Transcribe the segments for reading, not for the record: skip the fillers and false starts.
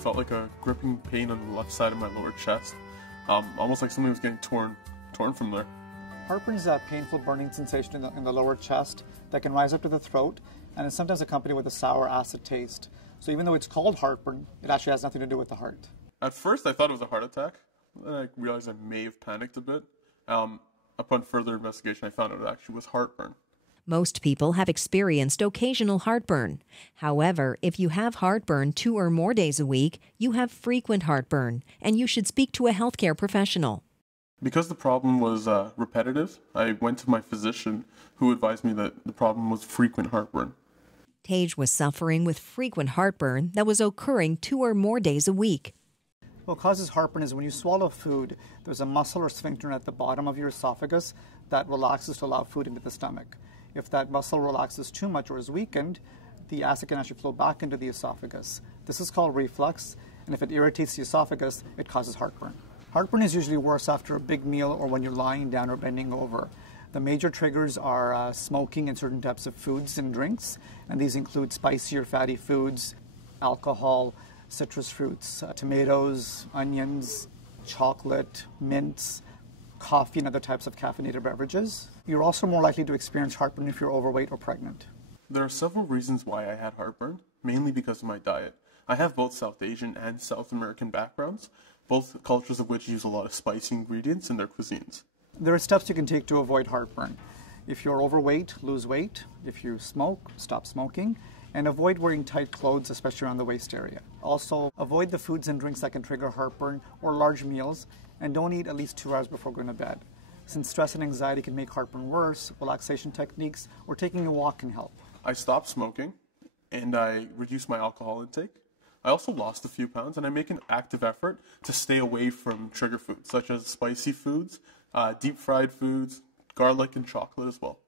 felt like a gripping pain on the left side of my lower chest, almost like something was getting torn from there. Heartburn is a painful burning sensation in the lower chest that can rise up to the throat and is sometimes accompanied with a sour acid taste. So even though it's called heartburn, it actually has nothing to do with the heart. At first I thought it was a heart attack, then I realized I may have panicked a bit. Upon further investigation I found out it actually was heartburn. Most people have experienced occasional heartburn. However, if you have heartburn 2 or more days a week, you have frequent heartburn, and you should speak to a healthcare professional. Because the problem was repetitive, I went to my physician who advised me that the problem was frequent heartburn. Tage was suffering with frequent heartburn that was occurring 2 or more days a week. What causes heartburn is when you swallow food, there's a muscle or sphincter at the bottom of your esophagus that relaxes to allow food into the stomach. If that muscle relaxes too much or is weakened, the acid can actually flow back into the esophagus. This is called reflux, and if it irritates the esophagus, it causes heartburn. Heartburn is usually worse after a big meal or when you're lying down or bending over. The major triggers are smoking and certain types of foods and drinks, and these include spicy or fatty foods, alcohol, citrus fruits, tomatoes, onions, chocolate, mints, coffee, and other types of caffeinated beverages. You're also more likely to experience heartburn if you're overweight or pregnant. There are several reasons why I had heartburn, mainly because of my diet. I have both South Asian and South American backgrounds, both cultures of which use a lot of spicy ingredients in their cuisines. There are steps you can take to avoid heartburn. If you're overweight, lose weight. If you smoke, stop smoking. And avoid wearing tight clothes, especially around the waist area. Also, avoid the foods and drinks that can trigger heartburn or large meals, and don't eat at least 2 hours before going to bed. Since stress and anxiety can make heartburn worse, relaxation techniques or taking a walk can help. I stopped smoking, and I reduced my alcohol intake. I also lost a few pounds, and I make an active effort to stay away from trigger foods, such as spicy foods, deep-fried foods, garlic, and chocolate as well.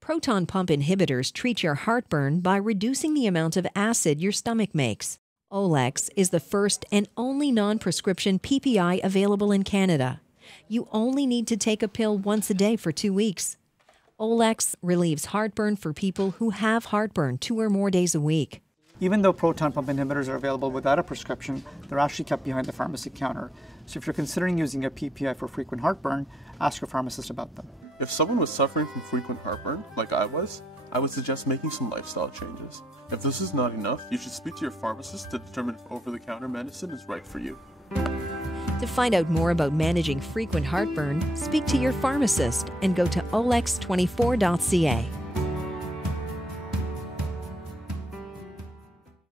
Proton pump inhibitors treat your heartburn by reducing the amount of acid your stomach makes. Olex is the first and only non-prescription PPI available in Canada. You only need to take a pill once a day for 2 weeks. Olex relieves heartburn for people who have heartburn 2 or more days a week. Even though proton pump inhibitors are available without a prescription, they're actually kept behind the pharmacy counter. So if you're considering using a PPI for frequent heartburn, ask your pharmacist about them. If someone was suffering from frequent heartburn, like I would suggest making some lifestyle changes. If this is not enough, you should speak to your pharmacist to determine if over-the-counter medicine is right for you. To find out more about managing frequent heartburn, speak to your pharmacist and go to olex24.ca.